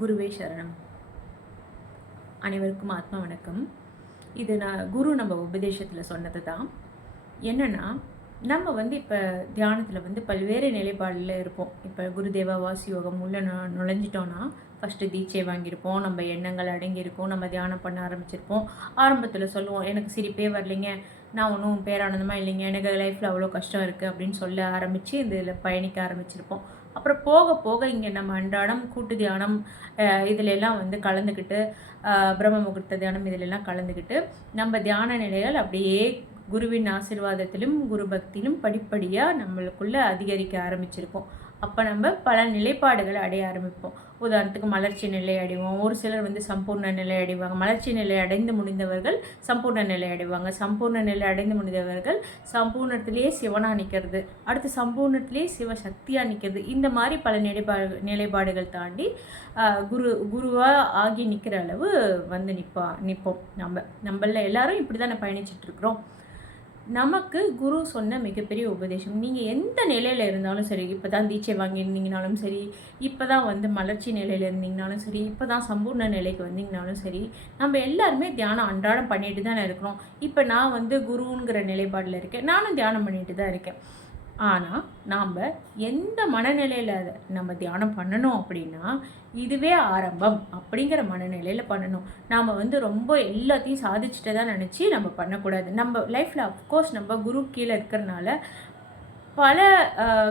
குருவே சரணம். அனைவருக்கும் ஆத்மா வணக்கம். இது நான் குரு நம்ம உபதேசத்தில் சொன்னது தான் என்னென்னா நம்ம வந்து இப்போ தியானத்தில் வந்து பல்வேறு நிலைப்பாடில் இருப்போம். இப்போ குருதேவா வாசி யோகம் உள்ள நுழைஞ்சிட்டோன்னா ஃபஸ்ட்டு தீட்சை வாங்கியிருப்போம். நம்ம எண்ணங்கள் அடங்கியிருக்கோம். நம்ம தியானம் பண்ண ஆரம்பிச்சிருப்போம். ஆரம்பத்தில் சொல்லுவோம் எனக்கு சிரிப்பே வரலைங்க. நான் ஒன்றும் பேரானந்தமாக இல்லைங்க. எனக்கு லைஃப்பில் அவ்வளோ கஷ்டம் இருக்குது அப்படின்னு சொல்ல ஆரம்பித்து இதில் பயணிக்க ஆரம்பிச்சிருப்போம். அப்புறம் போக போக இங்கே நம்ம அன்றாடம் கூட்டு தியானம் இதிலெல்லாம் வந்து கலந்துக்கிட்டு பிரம்ம முகூர்த்த தியானம் இதிலெல்லாம் கலந்துக்கிட்டு நம்ம தியான நிலைகள் அப்படியே குருவின் ஆசீர்வாதத்திலும் குரு பக்தியிலும் படிப்படியாக நம்மளுக்குள்ளே அதிகரிக்க ஆரம்பிச்சிருப்போம் அப்போ நம்ம பல நிலைப்பாடுகளை அடைய ஆரம்பிப்போம். உதாரணத்துக்கு மலர்ச்சி நிலை அடைவோம். ஒரு சிலர் வந்து சம்பூர்ண நிலை அடைவாங்க. மலர்ச்சி நிலை அடைந்து முடிந்தவர்கள் சம்பூர்ண நிலை அடைவாங்க. சம்பூர்ண நிலை அடைந்து முடிந்தவர்கள் சம்பூர்ணத்திலேயே சிவனாக நிற்கிறது அடுத்து சம்பூர்ணத்திலேயே சிவசக்தியாக நிற்கிறது இந்த மாதிரி பல நிலைப்பாடு நிலைப்பாடுகள் தாண்டி குரு குருவாக ஆகி நிற்கிற அளவு வந்து நிற்பா நிற்போம் நம்ம நம்மள எல்லாரும் இப்படி தானே பயணிச்சுட்டு இருக்கிறோம். நமக்கு குரு சொன்ன மிகப்பெரிய உபதேசம். நீங்கள் எந்த நிலையில் இருந்தாலும் சரி இப்போ தான் தீட்சை வாங்கியிருந்தீங்கனாலும் சரி இப்போ தான் வந்து மலர்ச்சி நிலையில் இருந்தீங்கனாலும் சரி இப்போ தான் சம்பூர்ண நிலைக்கு வந்தீங்கனாலும் சரி நம்ம எல்லாருமே தியானம் அன்றாடம் பண்ணிட்டு தானே இருக்கிறோம். இப்போ நான் வந்து குருங்கிற நிலைப்பாடில் இருக்கேன். நானும் தியானம் பண்ணிட்டு தான் இருக்கேன். ஆனால் நாம் எந்த மனநிலையில் நம்ம தியானம் பண்ணணும் அப்படின்னா இதுவே ஆரம்பம். அப்படிங்கிற மனநிலையில் பண்ணணும். நாம் வந்து ரொம்ப எல்லாத்தையும் சாதிச்சுட்டு தான் நினச்சி நம்ம பண்ணக்கூடாது. நம்ம லைஃப்பில் அஃப்கோர்ஸ் நம்ம குரு கீழே இருக்கிறனால பல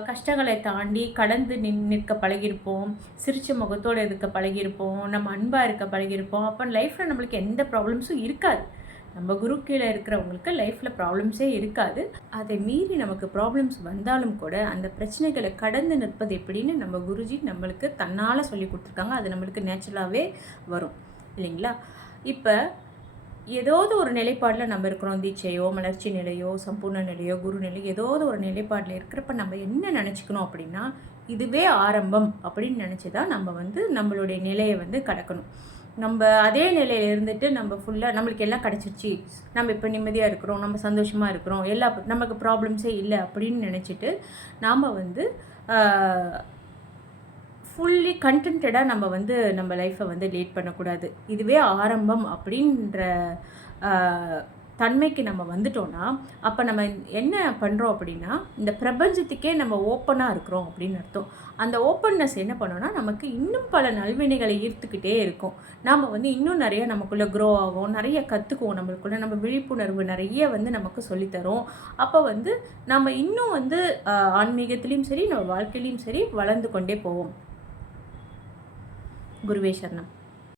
கஷ்டங்களை தாண்டி கடந்து நின் நிற்க பழகியிருப்போம். சிரிச்ச முகத்தோடு இருக்க பழகியிருப்போம். நம்ம அன்பாக இருக்க பழகியிருப்போம். அப்போ லைஃப்பில் நம்மளுக்கு எந்த ப்ராப்ளம்ஸும் இருக்காது. நம்ம குரு கீழே இருக்கிறவங்களுக்கு லைஃப்பில் ப்ராப்ளம்ஸே இருக்காது. அதை மீறி நமக்கு ப்ராப்ளம்ஸ் வந்தாலும் கூட அந்த பிரச்சனைகளை கடந்து நிற்பது எப்படின்னு நம்ம குருஜி நம்மளுக்கு தன்னால் சொல்லி கொடுத்துருக்காங்க. அது நம்மளுக்கு நேச்சுரலாகவே வரும். இல்லைங்களா? இப்போ ஏதாவது ஒரு நிலைப்பாடில் நம்ம இருக்கிறோம். தீட்சையோ மலர்ச்சி நிலையோ சம்பூர்ண நிலையோ குரு நிலையோ ஏதாவது ஒரு நிலைப்பாடில் இருக்கிறப்ப நம்ம என்ன நினச்சிக்கணும் அப்படின்னா இதுவே ஆரம்பம் அப்படின்னு நினச்சி தான் நம்ம வந்து நம்மளுடைய நிலையை வந்து கடக்கணும். நம்ம அதே நிலையில் இருந்துட்டு நம்ம ஃபுல்லாக நம்மளுக்கு எல்லாம் கிடச்சிருச்சு. நம்ம இப்போ நிம்மதியாக இருக்கிறோம் நம்ம சந்தோஷமாக இருக்கிறோம் எல்லா நமக்கு ப்ராப்ளம்ஸே இல்லை அப்படின்னு நினச்சிட்டு நாம் வந்து ஃபுல்லி கண்டென்டடாக நம்ம வந்து நம்ம லைஃப்பை வந்து லீட் பண்ணக்கூடாது. இதுவே ஆரம்பம் அப்படின்ற தன்மைக்கு நம்ம வந்துட்டோன்னா அப்போ நம்ம என்ன பண்ணுறோம் அப்படின்னா இந்த பிரபஞ்சத்துக்கே நம்ம ஓப்பனாக இருக்கிறோம் அப்படின்னு அர்த்தம். அந்த ஓப்பன்னஸ் என்ன பண்ணோன்னா நமக்கு இன்னும் பல நல்வினைகளை ஈர்த்துக்கிட்டே இருக்கும். நாம் வந்து இன்னும் நிறைய நமக்குள்ளே க்ரோ ஆகும் நிறைய கற்றுக்குவோம் நம்மளுக்குள்ளே. நம்ம விழிப்புணர்வு நிறைய வந்து நமக்கு சொல்லித்தரும். அப்போ வந்து நம்ம இன்னும் வந்து ஆஹ், ஆன்மீகத்திலையும் சரி நம்ம வாழ்க்கையிலையும் சரி வளர்ந்து கொண்டே போவோம். குருவே சரணம்.